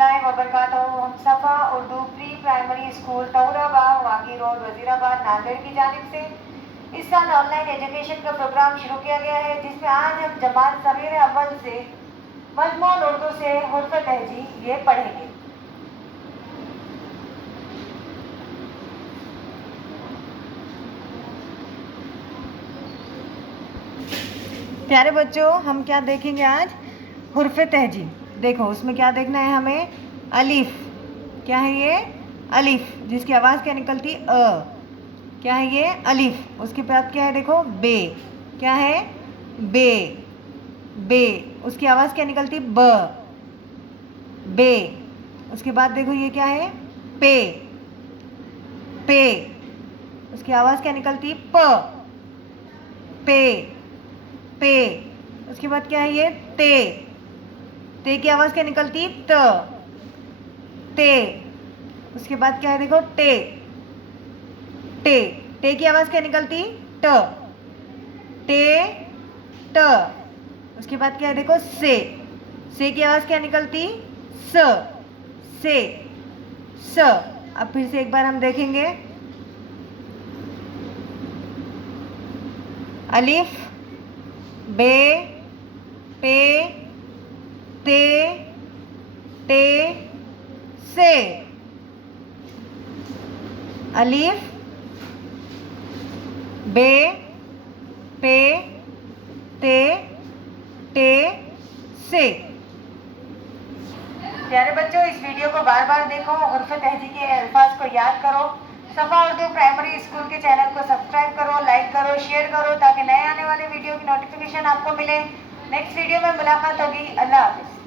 रहमतुल्लाहि व बरकातहू। हम सफ़ा Urdu pre primary school Tahurabagh वागी road Wazirabad Nanded की जानिब से इस साल ऑनलाइन एजुकेशन का प्रोग्राम शुरू किया गया है, जिसमें आज हम जमात सगीर अव्वल से मजमून उर्दू से हुर्फ तहजी ये पढ़ेंगे। प्यारे बच्चों, हम क्या देखेंगे आज? हुर्फ तहजी। देखो उसमें क्या देखना है हमें? अलिफ। क्या है ये? अलिफ, जिसकी आवाज़ क्या निकलती? अ। क्या है ये? अलिफ। उसके बाद क्या है? देखो बे। क्या है? बे। बे, उसकी आवाज़ क्या निकलती? ब। बे। उसके बाद देखो ये क्या है? पे। पे, उसकी आवाज़ क्या निकलती? प। पे। पे, उसके बाद क्या है ये? ते। ते की आवाज़ क्या निकलती? त। ते, उसके बाद क्या है? देखो टे। टे, टे की आवाज़ क्या निकलती? ट। टे, ट, उसके बाद क्या है? देखो से की आवाज़ क्या निकलती? स। से, स। अब फिर से एक बार हम देखेंगे। अलिफ, बे, पे, ते, टे, से। अलिफ, बे, पे, ते, टे, से। प्यारे बच्चों, इस वीडियो को बार बार देखो, हुर्फ तहजी के अल्फाज को याद करो। सफ़ा उर्दू प्राइमरी स्कूल के चैनल को सब्सक्राइब करो, लाइक करो, शेयर करो, ताकि नए आने वाले वीडियो की नोटिफिकेशन आपको मिले। नेक्स्ट वीडियो में मुलाकात होगी। अल्लाह हाफिज़।